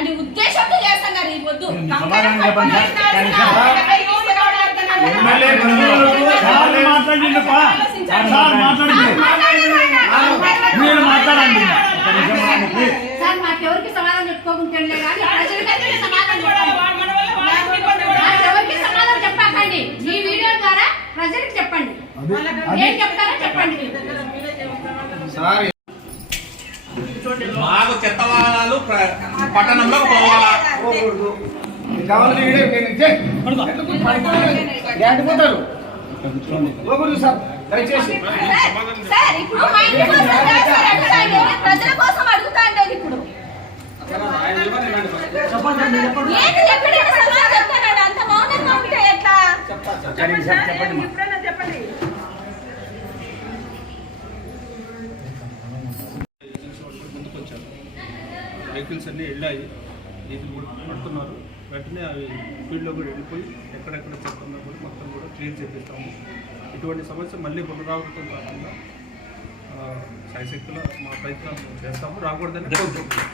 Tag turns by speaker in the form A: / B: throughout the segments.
A: అని ఉద్దేశంతో చేస్తున్నారు ఈ పొద్దు
B: మీరు మాట్లాడండి.
C: సార్ మాకెవరికి సమాధానం చెప్పుకోకుంటే సమాధానం చెప్పకండి. మీ వీడియో ద్వారా ప్రజలకు చెప్పండి. ఏం చెప్తారో చెప్పండి.
D: సార్.
E: మాకు చెత్త వాహనాలు పట్టణంలో పోవాలా?
D: కావాలి వీడియో నేను ఇచ్చే. సార్ దయచేసి.
B: చెప్పండి చెప్పండి.
F: వెహికల్స్ అన్నీ వెళ్ళాయి. డీజిల్ కూడా పడుతున్నారు. వెంటనే అవి ఫీల్డ్లో కూడా వెళ్ళిపోయి ఎక్కడెక్కడ చెత్త ఉన్నా కూడా మొత్తం కూడా క్లియర్ చేపిస్తాము. ఇటువంటి సమస్య మళ్ళీ పునరావృతం కాకుండా ఆ, శాయశక్తిలో మా ప్రయత్నం చేస్తాము. రాకూడదని కోరుకుంటున్నాం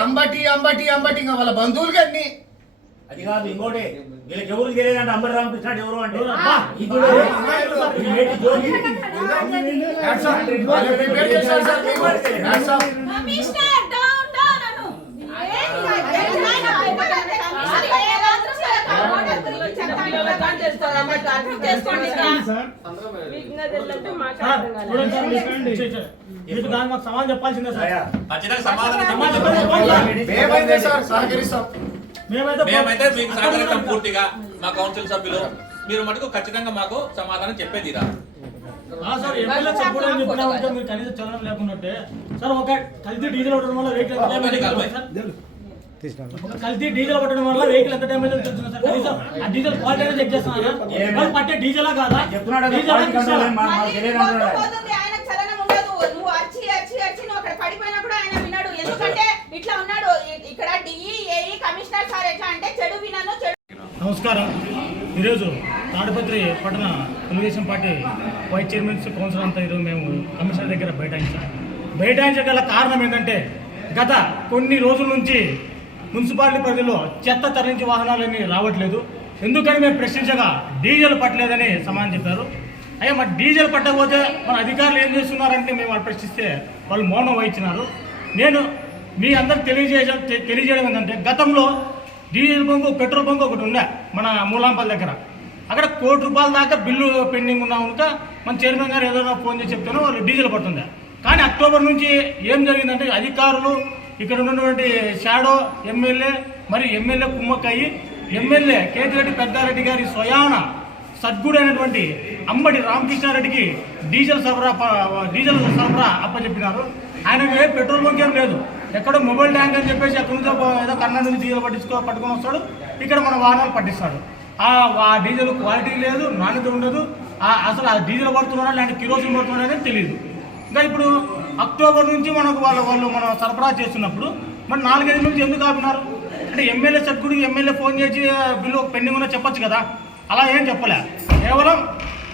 D: అంబటి అంబటి అంబటి ఇంకా వాళ్ళ బంధువులకి అన్ని.
B: అది కాదు ఇంకోటి వీళ్ళకి ఎవరు తెలియదంటే అంబటి రామకృష్ణ ఎవరు అంటే. ఇది ఇది ఏంటి జోలి?
D: Hats off. వాళ్ళు prepare చేశారు సార్ మీకు. Hats off.
A: Commissioner down down అను ఏంటి ఆయన భయపడాలి కమిషనర్ ఏ మాత్రం లేదు. ఓటర్ గురించి చెప్పండి. అర్థం చేసుకోండి ఇక.
G: మీకు దానికి మాకు సమాధానం చెప్పాల్సిందే సార్.
B: అయ్యా,
E: ఖచ్చితంగా సమాధానం
G: సమాధానం
E: చెప్పండి.
G: చెప్పండి సార్.
D: మేమైతే సార్ సహకరిస్తాం.
G: మేమైతే
E: మేమైతే మీకు సహకరిస్తాం పూర్తిగా మా కౌన్సిల్ సభ్యులు. మీరు మటుకు ఖచ్చితంగా మాకు సమాధానం చెప్పేదిరా.
G: ఆ సార్ ఎమ్మెల్యే సపోర్ట్ అని చెప్పినా ఉంటే మీరు కనీసం చలనం లేకుంటే సార్ ఒక కల్తీ డీజిల్ కొట్టడం వల్ల వెహికల్ కల్తీ డీజిల్ కొట్టడం వల్ల వెహికల్ ఎంత డ్యామేజ్ అవుతుంది సార్. కనీసం ఆ డీజిల్ క్వాలిటీ చెక్ చేస్తున్నారా
B: ఏమి?
G: వాళ్ళు పట్టే డీజిలా కాదా? నమస్కారం. ఈరోజు తాడిపత్రి పట్టణ Telugu Desam party vice chairmans council అంతా ఈరోజు మేము కమిషనర్ దగ్గర బైఠాయించాం. బైఠాయించగల కారణం ఏంటంటే గత కొన్ని రోజుల నుంచి మున్సిపాలిటీ పరిధిలో చెత్త తరలించే వాహనాలన్నీ రావట్లేదు. ఎందుకని మేము ప్రశ్నించగా డీజిల్ పట్టలేదని సమాధానం చెప్పారు. అయ్యా మరి డీజిల్ పట్టకపోతే మన అధికారులు ఏం చేస్తున్నారంటే మేము వాళ్ళు ప్రశ్నిస్తే వాళ్ళు మౌనం వహించినారు. నేను మీ అందరికి తెలియజేయ తెలియజేయడం ఏంటంటే గతంలో డీజిల్ బంకు పెట్రోల్ బంక్ ఒకటి ఉండే మన మూలాంపల్ దగ్గర. అక్కడ కోటి రూపాయల దాకా బిల్లు పెండింగ్ ఉన్నా ఉంటే మన చైర్మన్ గారు ఏదైనా ఫోన్ చేసి చెప్తానో వాళ్ళు డీజిల్ పడుతుంది కానీ అక్టోబర్ నుంచి ఏం జరిగిందంటే అధికారులు ఇక్కడ ఉన్నటువంటి షాడో ఎమ్మెల్యే మరి ఎమ్మెల్యే కుమ్మక్కయ్యి ఎమ్మెల్యే కేతిరెడ్డి పెద్దారెడ్డి గారి స్వయాన సద్గుడైనటువంటి అయినటువంటి రామకృష్ణారెడ్డికి డీజిల్ సరఫరా డీజిల్ సరఫరా అప్పచెప్పినారు. ఆయనకి ఏ పెట్రోల్ బంక్ ఏం లేదు. ఎక్కడో మొబైల్ ట్యాంక్ అని చెప్పేసి అక్కడితో నుంచో ఏదో కన్నా నుంచి డీజిల్ పట్టించుకో పట్టుకొని వస్తాడు. ఇక్కడ మన వాహనాలు పట్టిస్తాడు. ఆ డీజిల్ క్వాలిటీ లేదు నాణ్యత ఉండదు. అసలు ఆ డీజిల్ పడుతున్నారా లేదంటే కిరోసిన్ పడుతున్నారా అనేది తెలియదు ఇంకా ఇప్పుడు అక్టోబర్ నుంచి మనకు వాళ్ళ వాళ్ళు మనం సరఫరా చేస్తున్నప్పుడు మరి నాలుగైదు నుంచి ఎందుకు ఆపినారు? అంటే ఎమ్మెల్యే సభ్యుడికి ఎమ్మెల్యే ఫోన్ చేసి బిల్లు పెండింగ్ ఉన్నా చెప్పొచ్చు కదా. అలా ఏం చెప్పలే. కేవలం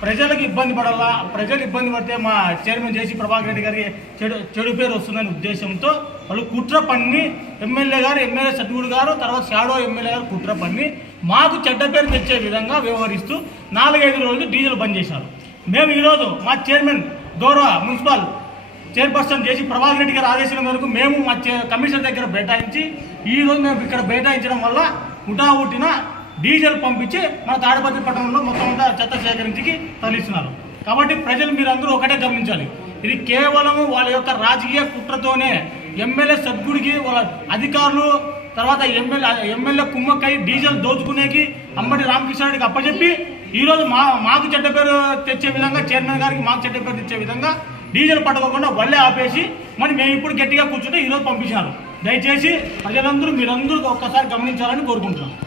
G: ప్రజలకు ఇబ్బంది పడాలా? ప్రజలు ఇబ్బంది పడితే మా చైర్మన్ జేసీ ప్రభాకర్ రెడ్డి గారికి చెడు చెడు పేరు వస్తుందనే ఉద్దేశంతో వాళ్ళు కుట్ర పన్ని ఎమ్మెల్యే గారు ఎమ్మెల్యే సభ్యుడు గారు తర్వాత షాడో ఎమ్మెల్యే గారు కుట్ర పన్ని మాకు చెడ్డ పేరు తెచ్చే విధంగా వ్యవహరిస్తూ నాలుగైదు రోజులు డీజిల్ బంద్ చేశారు. మేము ఈరోజు మా చైర్మన్ గౌరవ మున్సిపల్ చైర్పర్సన్ చేసి ప్రభాకర్ రెడ్డి గారు ఆదేశం మేరకు మేము మా కమిషన్ కమిషనర్ దగ్గర బైఠాయించి ఈ రోజు మేము ఇక్కడ బైఠాయించడం వల్ల ఉటా డీజిల్ పంపించి మన తాడిపత్రి పట్టణంలో మొత్తం అంతా చెత్త సేకరించి తరలిస్తున్నారు. కాబట్టి ప్రజలు మీరందరూ ఒకటే గమనించాలి. ఇది కేవలం వాళ్ళ యొక్క రాజకీయ కుట్రతోనే ఎమ్మెల్యే సభ్యుడికి వాళ్ళ అధికారులు తర్వాత ఎమ్మెల్యే ఎమ్మెల్యే కుమ్మక్కై డీజిల్ దోచుకునేకి అంబటి రామకృష్ణారెడ్డికి అప్పచెప్పి ఈరోజు మా మాకు చెడ్డ పేరు తెచ్చే విధంగా చైర్మన్ గారికి మాకు చెడ్డ పేరు తెచ్చే విధంగా డీజిల్ పట్టుకోకుండా వల్లే ఆపేసి మరి మేము ఇప్పుడు గట్టిగా కూర్చుంటే ఈరోజు పంపించినారు దయచేసి ప్రజలందరూ మీరందరూ ఒక్కసారి గమనించాలని కోరుకుంటున్నాను